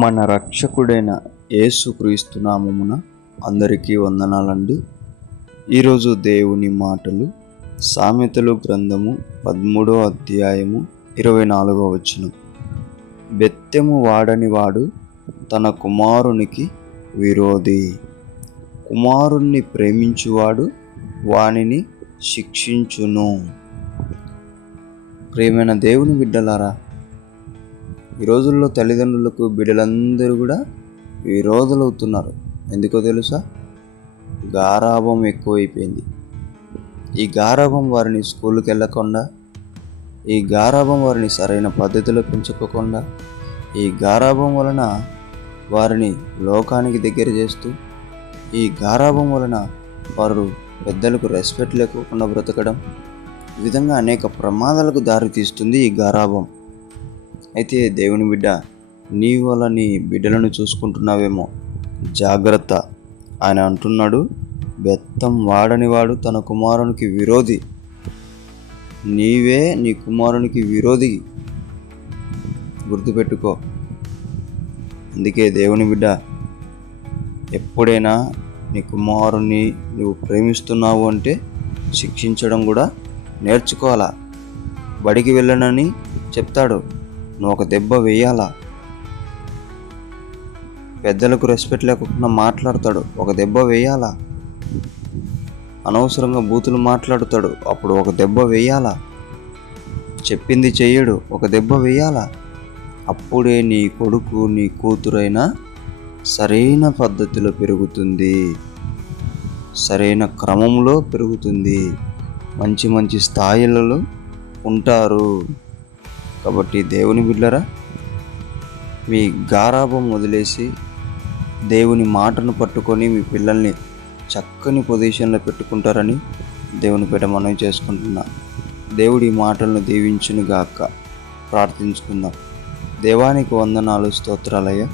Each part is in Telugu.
మన రక్షకుడైన యేసుక్రీస్తు నామమున అందరికీ వందనాలండి. ఈరోజు దేవుని మాటలు సామెతలు గ్రంథము 13వ అధ్యాయము 24వ వచనం. బెత్తెము వాడని వాడు తన కుమారునికి విరోధి, కుమారుణ్ణి ప్రేమించువాడు వానిని శిక్షించును. ప్రియమైన దేవుని బిడ్డలారా, ఈ రోజుల్లో తల్లిదండ్రులకు బిడ్డలందరూ కూడా విరోధులవుతున్నారు. ఎందుకో తెలుసా? గారాబం ఎక్కువైపోయింది. ఈ గారాబం వారిని స్కూల్కి వెళ్ళకుండా, ఈ గారాబం వారిని సరైన పద్ధతిలో పెంచుకోకుండా, ఈ గారాబం వలన వారిని లోకానికి దగ్గర చేస్తూ, ఈ గారాబం వలన వారు పెద్దలకు రెస్పెక్ట్ లేకుండా బ్రతకడం, ఈ విధంగా అనేక ప్రమాదాలకు దారితీస్తుంది ఈ గారాబం. అయితే దేవుని బిడ్డ, నీవు అలా నీ బిడ్డలను చూసుకుంటున్నావేమో, జాగ్రత్త. ఆయన అంటున్నాడు, బెత్తం వాడని వాడు తన కుమారునికి విరోధి. నీవే నీ కుమారునికి విరోధి, గుర్తుపెట్టుకో. అందుకే దేవుని బిడ్డ, ఎప్పుడైనా నీ కుమారుని నువ్వు ప్రేమిస్తున్నావు అంటే శిక్షించడం కూడా నేర్చుకోవాలా. బడికి వెళ్ళనని చెప్తాడు, నువ్వు ఒక దెబ్బ వేయాలా. పెద్దలకు రెస్పెక్ట్ లేకుండా మాట్లాడతాడు, ఒక దెబ్బ వేయాలా. అనవసరంగా బూతులు మాట్లాడుతాడు, అప్పుడు ఒక దెబ్బ వేయాలా. చెప్పింది చెయ్యడు, ఒక దెబ్బ వేయాలా. అప్పుడే నీ కొడుకు నీ కూతురైనా సరైన పద్ధతిలో పెరుగుతుంది, సరైన క్రమంలో పెరుగుతుంది, మంచి మంచి స్థాయిలలో ఉంటారు. కాబట్టి దేవుని బిడ్డలారా, మీ గారాబం వదిలేసి దేవుని మాటను పట్టుకొని మీ పిల్లల్ని చక్కని పొజిషన్లో పెట్టుకుంటారని దేవుని పేట మనవి చేసుకుంటున్నా. దేవుడి మాటలను దీవించును గాక. ప్రార్థించుకుందాం. దేవానికి వందనాలు, స్తోత్రాలయ్యా.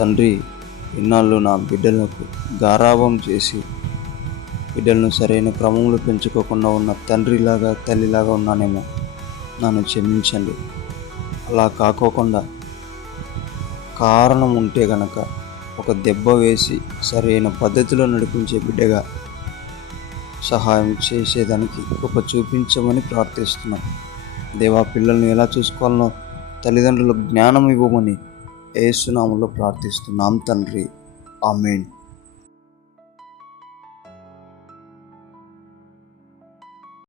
తండ్రి, ఇన్నాళ్ళు నా బిడ్డలకు గారాబం చేసి బిడ్డలను సరైన క్రమంలో పెంచుకోకుండా ఉన్న తండ్రిలాగా తల్లిలాగా ఉన్నానేమో, నన్ను క్షమించండి. అలా కాకోకుండా కారణం ఉంటే గనక ఒక దెబ్బ వేసి సరైన పద్ధతిలో నడిపించే బిడ్డగా సహాయం చేసేదానికి గొప్ప చూపించమని ప్రార్థిస్తున్నాం. దేవా, పిల్లల్ని ఎలా చూసుకోవాలనో తల్లిదండ్రులకు జ్ఞానం ఇవ్వమని యేసు నామములో ప్రార్థిస్తున్నాం తండ్రి. ఆమేన్.